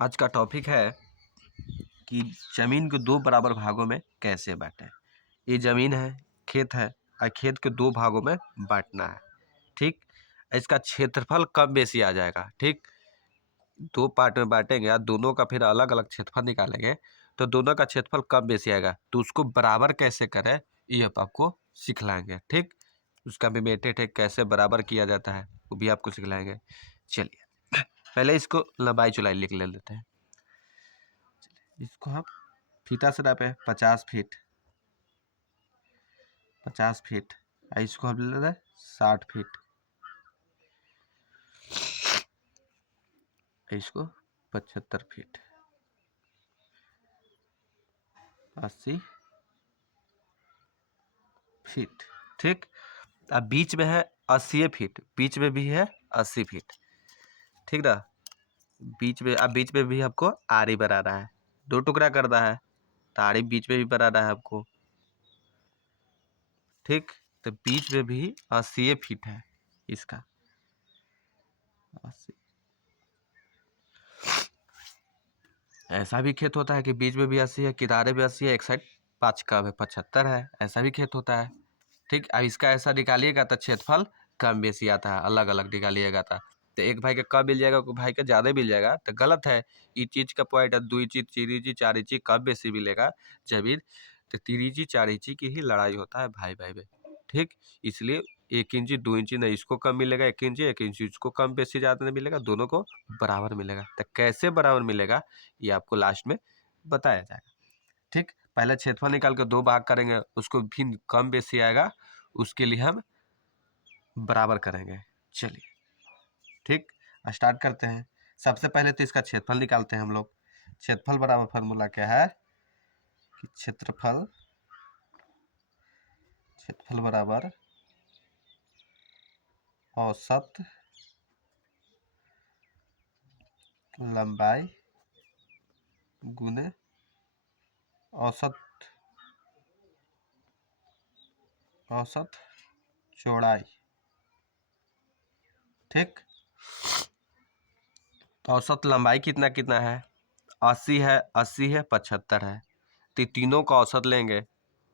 आज का टॉपिक है कि जमीन को दो बराबर भागों में कैसे बांटें। ये जमीन है, खेत है और खेत के दो भागों में बांटना है। ठीक, इसका क्षेत्रफल कम बेसी आ जाएगा। ठीक, दो पार्ट में बांटेंगे या दोनों का फिर अलग अलग क्षेत्रफल निकालेंगे तो दोनों का क्षेत्रफल कम बेसी आएगा। तो उसको बराबर कैसे करें ये अब आपको सिखलाएंगे। ठीक, उसका भी मेथड है, कैसे बराबर किया जाता है वो भी आपको सिखलाएंगे। चलिए पहले इसको लंबाई चौड़ाई लिख लेते हैं। इसको हम फीता से नापे 50 फीट, 50 फीट। इसको हम ले लेते हैं 60 फीट, इसको 75 फीट, 80 फीट। ठीक, अब बीच में है 80 फीट, बीच में भी है 80 फीट। ठीक ना, बीच में अब बीच में भी आपको आरी बनाना है, दो टुकड़ा करना है तो आरी बीच में भी बनाना है आपको। ठीक, तो बीच में भी 80 फीट है इसका 80। ऐसा भी खेत होता है कि बीच में भी 80 है, किनारे भी 80 है, एक साइड 5 का 75 है, ऐसा भी खेत होता है। ठीक, अब इसका ऐसा निकालिएगा तो क्षेत्रफल कम बेसी आता है, अलग अलग निकालिएगा तो एक भाई का कम मिल जाएगा, कोई भाई का ज़्यादा मिल जाएगा तो गलत है। ये चीज़ का पॉइंट है, 2 इंची 4 इंची 4 इंची कम बेसी मिलेगा जमीन, तो 3 इंची 4 इंची की ही लड़ाई होता है भाई भाई में। ठीक, इसलिए 1 इंची 2 इंची नहीं इसको कम मिलेगा, 1 इंची इसको कम बेसी ज़्यादा नहीं मिलेगा, दोनों को बराबर मिलेगा। तो कैसे बराबर मिलेगा ये आपको लास्ट में बताया जाएगा। ठीक, पहले क्षेत्रफल निकाल के दो भाग करेंगे, उसको भी कम बेसी आएगा, उसके लिए हम बराबर करेंगे। चलिए ठीक, स्टार्ट करते हैं। सबसे पहले तो इसका क्षेत्रफल निकालते हैं हम लोग। क्षेत्रफल बराबर फार्मूला क्या है कि क्षेत्रफल बराबर औसत लंबाई गुने औसत चौड़ाई। ठीक, तो औसत लंबाई कितना कितना है, 80 है, 80 है, 75 है। तो तीनों का औसत लेंगे,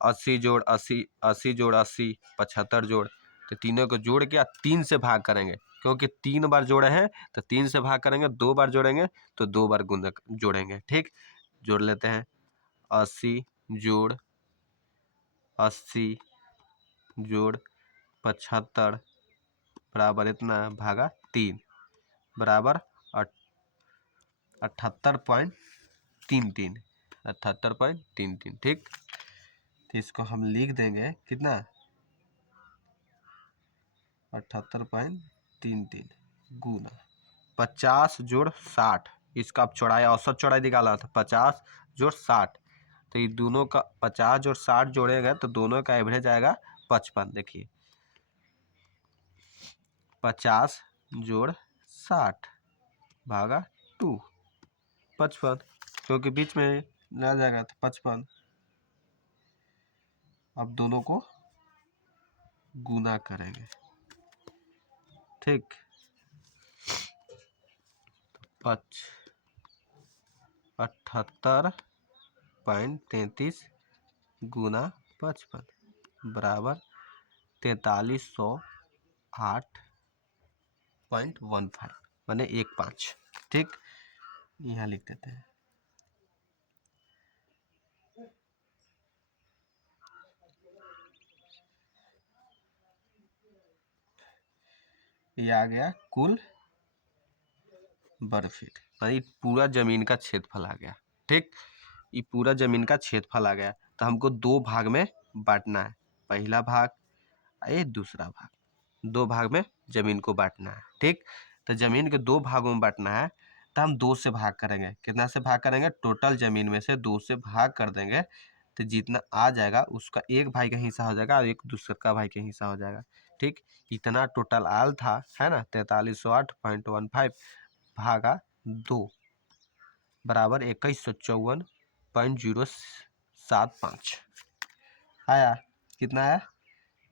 80 जोड़ 80, 80 जोड़ 80, 75 जोड़, तो तीनों को जोड़ के 3 से भाग करेंगे, क्योंकि 3 बार जोड़े हैं तो 3 से भाग करेंगे, 2 बार जोड़ेंगे तो 2 बार गुना जोड़ेंगे। ठीक, जोड़ लेते हैं, 80 जोड़ 80 जोड़ 75 बराबर इतना भागा 3 बराबर 78.33, 78.33। ठीक, तो इसको हम लिख देंगे कितना, 78.33 गुना 50 जोड़ 60। इसका अब चौड़ाई औसत चौड़ाई निकाला था, 50 जोड़ 60, तो ये दोनों का 50 जोड़ 60 जोड़ेगा तो दोनों का एवरेज आएगा 55। देखिए 50 जोड़ 60 भागा 2, 55, क्योंकि बीच में आ जाएगा तो 55। अब दोनों को गुना करेंगे। ठीक, 78.33 गुना 55 बराबर 4308.15 माने 15। ठीक, यहाँ लिख देते हैं। ये आ गया कुल वर्ग फीट, यानी पूरा जमीन का क्षेत्रफल आ गया। ठीक, ये पूरा जमीन का क्षेत्रफल आ गया। तो हमको दो भाग में बांटना है, पहला भाग ये दूसरा भाग, दो भाग में जमीन को बांटना है। ठीक, तो जमीन के दो भागों में बांटना है तो हम 2 से भाग करेंगे। कितना से भाग करेंगे, टोटल जमीन में से 2 से भाग कर देंगे तो जितना आ जाएगा उसका एक भाई का हिस्सा हो जाएगा और एक दूसरे का भाई का हिस्सा हो जाएगा। ठीक, इतना टोटल आल था, है ना, 4308.15 भागा 2 बराबर 2154.075 आया। कितना आया,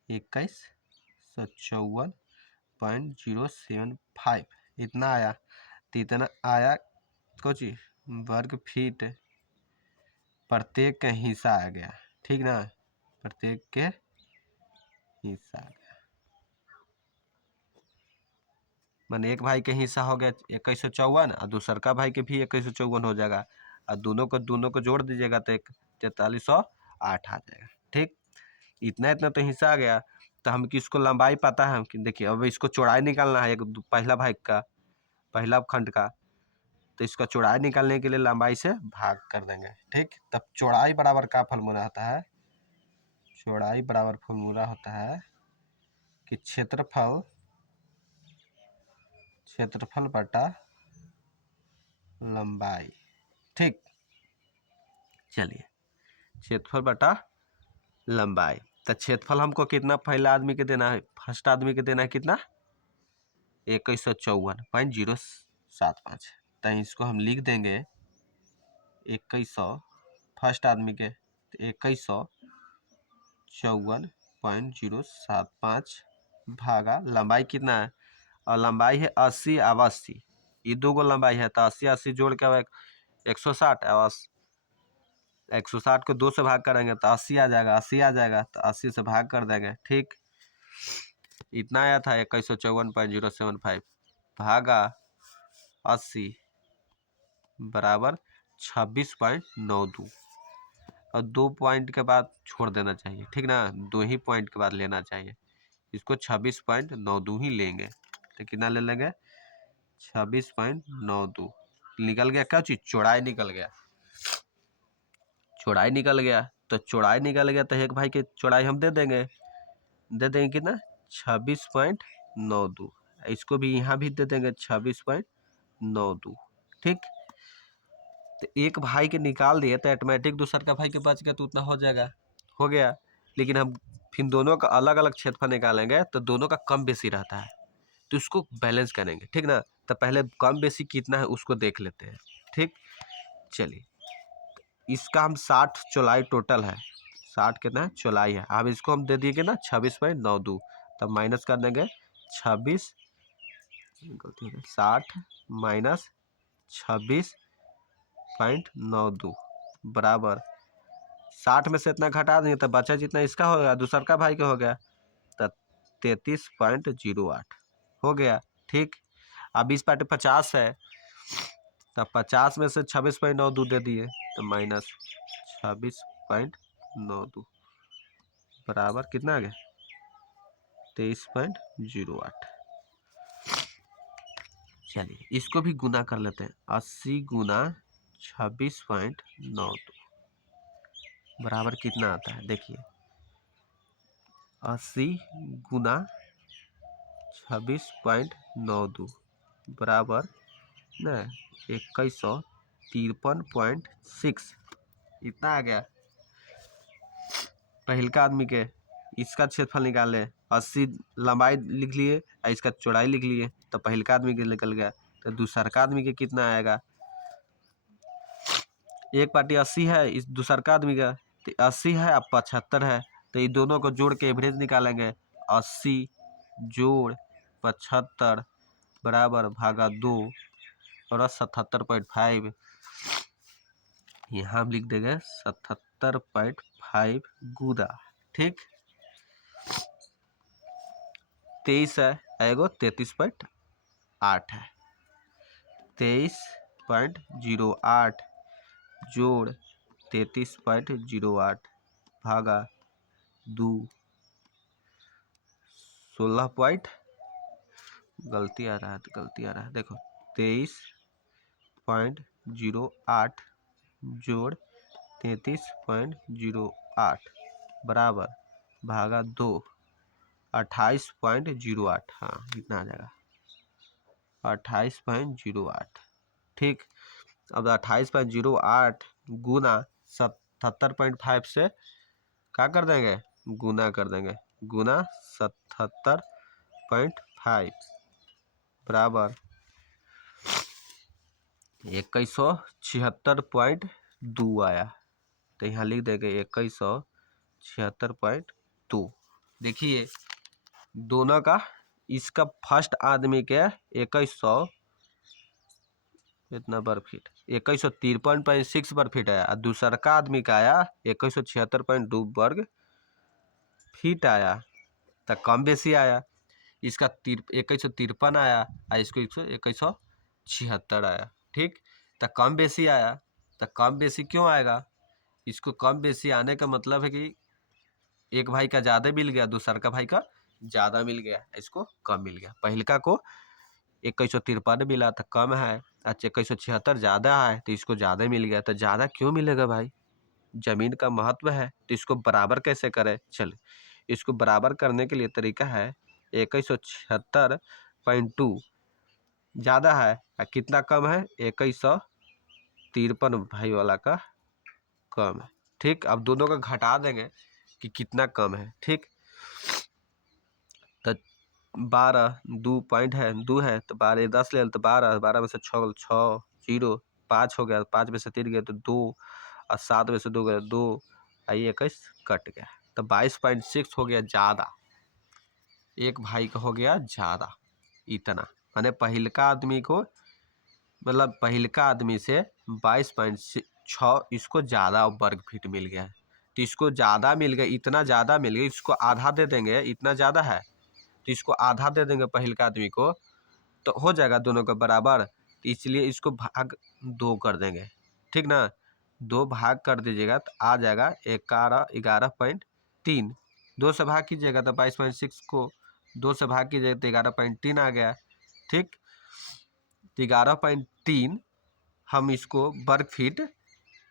2154.075 इतना आया। तो इतना आया कोची वर्ग फीट प्रत्येक का हिस्सा आ गया, ठीक ना, प्रत्येक के हिस्सा आ गया, माने एक भाई के हिस्सा हो गया 2154 और दूसर का भाई के भी 2154 हो जाएगा, और दोनों को जोड़ दीजिएगा तो 4308 आ जाएगा। ठीक, इतना इतना तो हिस्सा आ गया। तो हम किसको लंबाई पता है, कि देखिए अब इसको चौड़ाई निकालना है, पहला भाग का, पहला खंड का, तो इसका चौड़ाई निकालने के लिए लंबाई से भाग कर देंगे। ठीक, तब चौड़ाई बराबर का फॉर्मूला होता है, चौड़ाई बराबर फॉर्मूला होता है कि क्षेत्रफल बटा लंबाई। ठीक, चलिए क्षेत्रफल बटा लंबाई। तो क्षेत्रफल हमको कितना पहला आदमी के देना है, फर्स्ट आदमी के देना है कितना 2154.075। तो इसको हम लिख देंगे 2100 फर्स्ट आदमी के 2154.075 भागा लंबाई कितना है, और लंबाई है 80 और 80, ये दो गो लंबाई है, तो 80 80 जोड़ के 160, और 160 को 2 से भाग करेंगे तो 80 आ जाएगा, 80 आ जाएगा तो 80 से भाग कर देंगे। ठीक, इतना आया था 2154.075 भागा 80 बराबर 26.92, और 2 पॉइंट के बाद छोड़ देना चाहिए, ठीक ना, 2 ही पॉइंट के बाद लेना चाहिए, इसको 26.92 ही लेंगे। तो कितना ले लेंगे 26.92, निकल गया क्या चीज, चौड़ाई निकल गया, चौड़ाई निकल गया। तो चौड़ाई निकल गया तो एक भाई की चौड़ाई हम दे देंगे कितना 26.92, इसको भी यहाँ भी दे देंगे 26.92। ठीक, तो एक भाई के निकाल दिए तो ऑटोमेटिक दूसर का भाई के बच गया, तो उतना हो जाएगा, हो गया। लेकिन हम फिर दोनों का अलग अलग क्षेत्रफल निकालेंगे तो दोनों का कम बेसी रहता है, तो उसको बैलेंस करेंगे। ठीक ना, तो पहले कम बेसी कितना है उसको देख लेते हैं। ठीक, चलिए इसका हम 60 चौलाई टोटल है, 60 कितना है चौलाई है, अब इसको हम दे दिए ना 26.92, तब माइनस कर देंगे 26, 60 माइनस 26.92 बराबर 60 में से इतना घटा देंगे तो बचा जितना इसका हो गया, दूसर का भाई का हो गया, तो 33.08 हो गया। ठीक, अब इस पार्ट 50 है, तब 50 में से 26.92 दे दिए तो माइनस 26.92 बराबर कितना आ गया 23.08। चलिए इसको भी गुना कर लेते हैं, 80 गुना 26.92 बराबर कितना आता है, देखिए 80 गुना 26.92 बराबर न 2153.6, इतना आ गया। पहलका आदमी के इसका क्षेत्रफल निकाले, 80 लंबाई लिख लिए और इसका चौड़ाई लिख लिए, तो पहलका आदमी के निकल गया। तो दूसर का आदमी के कितना आएगा, एक पार्टी 80 है, इस दूसर का आदमी का तो 80 है अब 75 है, तो ये दोनों को जोड़ के एवरेज निकालेंगे, 80 जोड़ 75 बराबर भागा 2 और 77.5, यहाँ हम लिख देंगे 77.5 गुना। ठीक, 23 है, एगो 33.8 है, 23.08 जोड़ 33.08 भागा 2, 16 गलती आ रहा है देखो 23.08 जोड़ 33.08 बराबर भागा 2, 28.08, हाँ इतना आ जाएगा 28.08। ठीक, अब 28.08 गुना 77.5 से क्या कर देंगे, गुना कर देंगे, गुना 77.5 बराबर 2176.2 आया, तो यहाँ लिख देंगे 2176.2। देखिए दोनों का, इसका फर्स्ट आदमी के 2100 इतना वर्ग फीट 2153.6 वर्ग फीट आया। दूसरा का आदमी का आया 2176.2 वर्ग फीट आया, तो कम बेसी आया। इसका 2153 आया और इसको 2176 आया। ठीक, तो कम बेसी आया। तो कम बेसी क्यों आएगा? इसको कम बेसी आने का मतलब है कि एक भाई का ज़्यादा मिल गया, दूसरा का भाई का ज़्यादा मिल गया, इसको कम मिल गया। पहलका को 2153 मिला तो कम है, अच्छा 2176 ज़्यादा है तो इसको ज़्यादा मिल गया। तो ज़्यादा क्यों मिलेगा भाई? जमीन का महत्व है। तो इसको बराबर कैसे करें? चल, इसको बराबर करने के लिए तरीका है 2176.2 ज़्यादा है और कितना कम है? 2153 भाई वाला का कम है। ठीक, अब दोनों का घटा देंगे कि कितना कम है। ठीक, तो 12 2 पॉइंट है, 2 है तो 12 10 ले तो 12, 12 में से 6 0, 5 हो गया, 5 में से 3 गया तो 2 और 7 में से 2 गया 2 और 21 कट गया, तो 22.6 हो गया ज़्यादा। एक भाई का हो गया ज़्यादा इतना, माने पहलका आदमी को, मतलब पहलका आदमी से 22.6 इसको ज़्यादा वर्ग फीट मिल गया है। तो इसको ज़्यादा मिल गया, इतना ज़्यादा मिल गया, इसको आधा दे देंगे, इतना ज़्यादा है तो इसको आधा दे देंगे पहलका आदमी को, तो हो जाएगा दोनों का बराबर। तो इसलिए इसको भाग 2 कर देंगे। ठीक ना, 2 भाग कर दीजिएगा तो आ जाएगा 11.3। 2 से भाग कीजिएगा तो 22.6 को 2 से भाग कीजिएगा तो 11.3 आ गया। ठीक, तो 11.3 हम इसको वर्ग फीट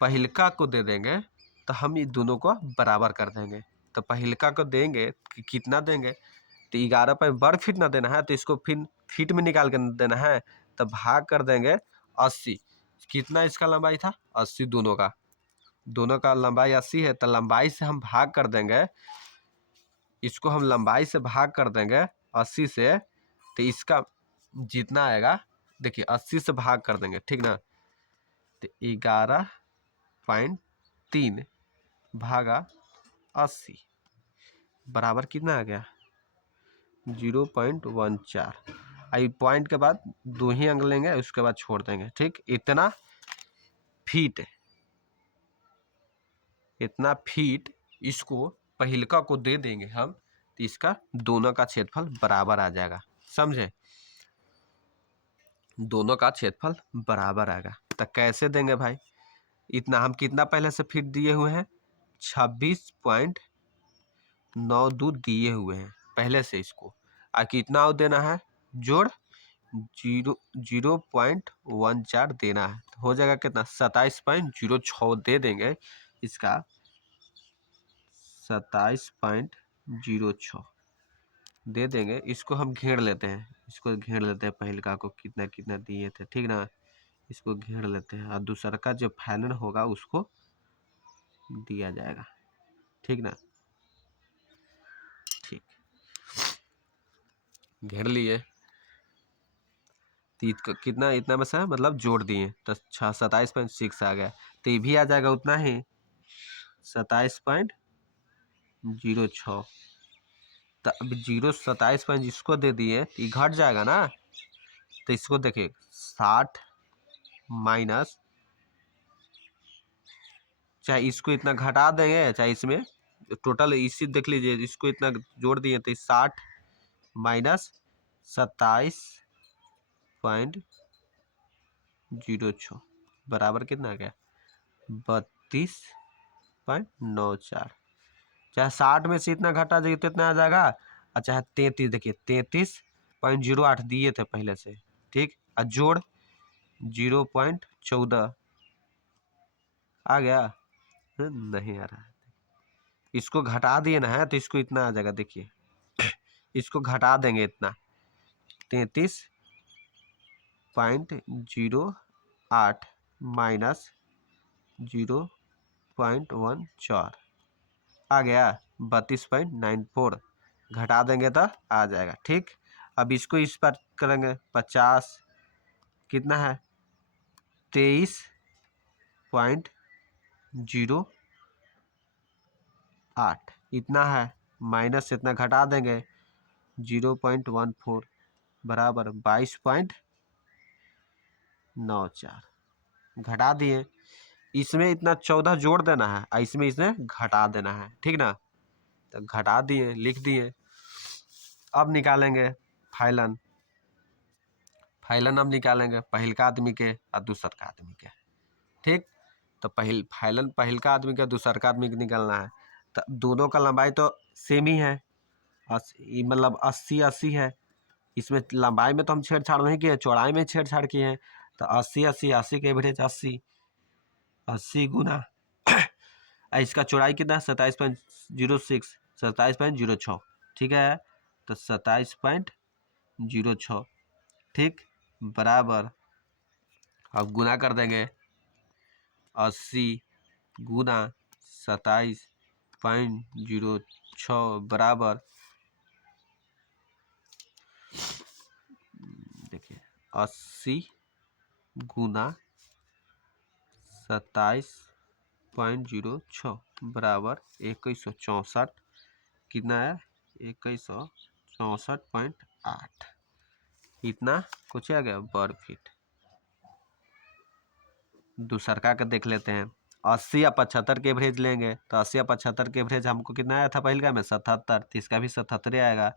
पहलका को दे देंगे, तो हम ये दोनों को बराबर कर देंगे। तो पहलका को देंगे कि कितना देंगे? तो 11 पर वर्ग फीट ना देना है तो इसको फिर फीट में निकाल कर देना है, तो भाग कर देंगे 80। कितना इसका लंबाई था? 80 दोनों का लंबाई 80 है, तो लंबाई से हम भाग कर देंगे, इसको हम लंबाई से भाग कर देंगे 80 से, तो इसका जितना आएगा देखिए 80 से भाग कर देंगे। ठीक ना, तो 11.3 भागा 80 बराबर कितना आ गया? 0.14। आई पॉइंट के बाद 2 ही अंक लेंगे, उसके बाद छोड़ देंगे। ठीक, इतना फीट इसको पहलका को दे देंगे हम, तो इसका दोनों का क्षेत्रफल बराबर आ जाएगा। समझे? दोनों का क्षेत्रफल बराबर आएगा। तो कैसे देंगे भाई? इतना हम कितना पहले से फीट दिए हुए हैं? 26.92 दिए हुए हैं पहले से। इसको कितना और देना है? जोड़ 0.14 देना है, तो हो जाएगा कितना? 27.06 दे देंगे। इसका 27.06 दे देंगे। इसको हम घेर लेते हैं, पहलका को कितना कितना दिए थे। ठीक ना, इसको घेर लेते हैं और दूसरा का जो फाइनल होगा उसको दिया जाएगा। ठीक ना, ठीक, घेर लिए। तो कितना इतना बस है, मतलब जोड़ दिए तो 27.6 आ गया। तो ये भी आ जाएगा उतना ही 27.06। तो अब 27 इसको दे दिए, ये घट जाएगा ना। तो इसको देखिए 60 माइनस, चाहे इसको इतना घटा देंगे चाहे इसमें टोटल इसी देख लीजिए, इसको इतना जोड़ दिए तो 60 माइनस 27.06 बराबर कितना आ गया? 32.94। चाहे 60 में से इतना घटा जाएगा तो इतना आ जाएगा, और चाहे 33, देखिए 33.08 दिए थे पहले से। ठीक, और जोड़ 0.14 आ गया? नहीं आ रहा है। इसको घटा दिए ना है तो इसको इतना आ जाएगा। देखिए इसको घटा देंगे इतना 33.08 माइनस 0.14 आ गया 32.94। घटा देंगे तो आ जाएगा। ठीक, अब इसको इस पर करेंगे 50, कितना है? 23.08 इतना है, माइनस से इतना घटा देंगे 0.14 बराबर 9,4 घटा दिए, इसमें इतना 14 जोड़ देना है और इसमें घटा देना है, ठीक ना। तो घटा दिए, लिख दिए। अब निकालेंगे फाइलन। फाइलन अब निकालेंगे पहिलका आदमी के और दूसरका आदमी के, ठीक। तो फाइलन पहिलका आदमी के दूसरका आदमी के निकालना है। तो दोनों का लंबाई तो सेम ही है, मतलब 80-80 है। इसमें लंबाई में तो हम छेड़छाड़ नहीं किए, चौड़ाई में छेड़छाड़ किए हैं। तो 80-80 के एवरेज 80 गुना इसका चौड़ाई कितना है 27.06, 27.06, ठीक है। तो 27.06, ठीक, बराबर। अब गुना कर देंगे, 80 गुना 27.06 बराबर, देखिए 80 गुना 27.06 बराबर 2164, कितना है 2164.8, इतना कुछ आ गया वर्ग फीट। दूसरका का देख लेते हैं। 80 या 75 के एवरेज लेंगे तो 80 या 75 के एवरेज हमको कितना आया था पहिलका में 77, तो इसका भी 77 आएगा,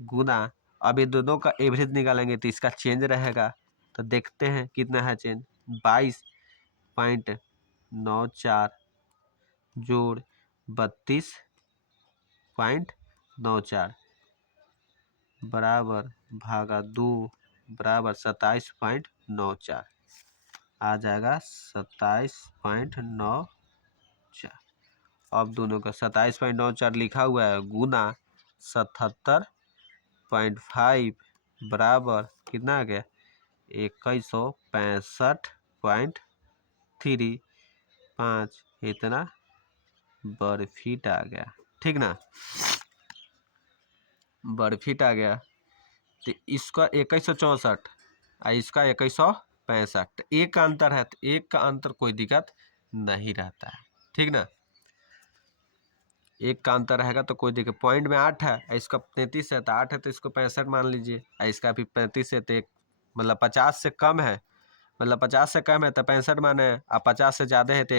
गुना। अब ये दोनों का एवरेज निकालेंगे तो इसका चेंज रहेगा। तो देखते हैं कितना है चेंज, 22.94 जोड़ 32.94 बराबर भागा 2 बराबर 27.94 आ जाएगा 27.94। अब दोनों का 27.94 लिखा हुआ है, गुना 77.5 बराबर कितना आ गया 2165.35, इतना वर्ग फीट आ गया, ठीक ना, वर्ग फीट आ गया। तो इसका 2164 और इसका 2165, एक का अंतर है, तो एक का अंतर कोई दिक्कत नहीं रहता है, ठीक ना। एक का अंतर रहेगा तो कोई दिक्कत, पॉइंट में 8 है, इसका 33 है, तो 8 है तो इसको 65 मान लीजिए, और इसका भी 35 है, तो एक मतलब 50 से कम है, मतलब 50 से कम है तो 65 माने, और 50 से ज़्यादा है तो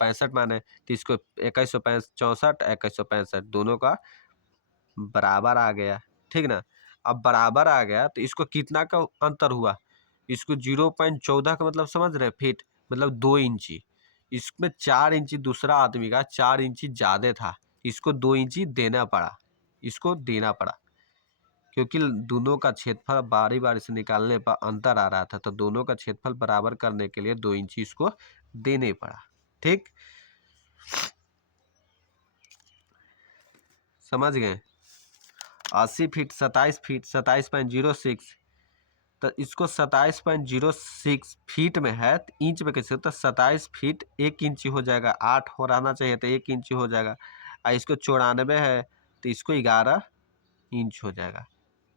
65 माने, तो इसको 2164 2165 दोनों का बराबर आ गया, ठीक ना। अब बराबर आ गया तो इसको कितना का अंतर हुआ, इसको 0.14 का मतलब समझ रहे, फीट मतलब 2 इंची। इसमें 4 इंची दूसरा आदमी का 4 इंची ज़्यादा था, इसको 2 इंची देना पड़ा, इसको देना पड़ा, क्योंकि दोनों का क्षेत्रफल बारी बारी से निकालने पर अंतर आ रहा था, तो दोनों का क्षेत्रफल बराबर करने के लिए 2 इंची इसको देने पड़ा, ठीक, समझ गए। 80 फीट 27 फीट 27.06, तो इसको 27.06 फीट में है, तो इंच में कैसे होता है, 27 फीट 1 इंची हो जाएगा, 8 हो रहना चाहिए तो 1 इंची हो जाएगा, और इसको 94 है तो इसको 11 इंच हो जाएगा,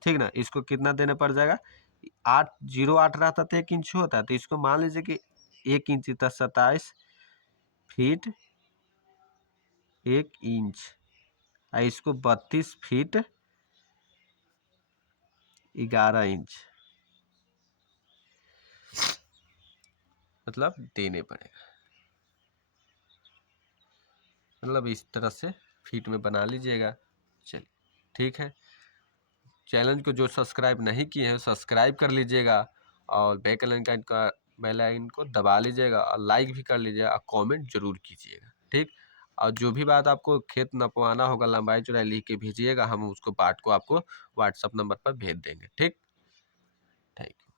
ठीक ना। इसको कितना देने पड़ जाएगा, 8 रहता तो 1 इंच होता है, तो इसको मान लीजिए कि 1 इंची, तो 27 फीट 1 इंच, और इसको 32 फीट 11 इंच मतलब देने पड़ेगा, मतलब इस तरह से फीट में बना लीजिएगा। चलिए ठीक है, चैनल को जो सब्सक्राइब नहीं किए हैं सब्सक्राइब कर लीजिएगा, और बेल आइकन को दबा लीजिएगा, और लाइक भी कर लीजिएगा, और कमेंट जरूर कीजिएगा, ठीक। और जो भी बात आपको खेत नपवाना होगा, लंबाई चौड़ाई लिख के भेजिएगा, हम उसको पार्ट को आपको व्हाट्सअप नंबर पर भेज देंगे, ठीक।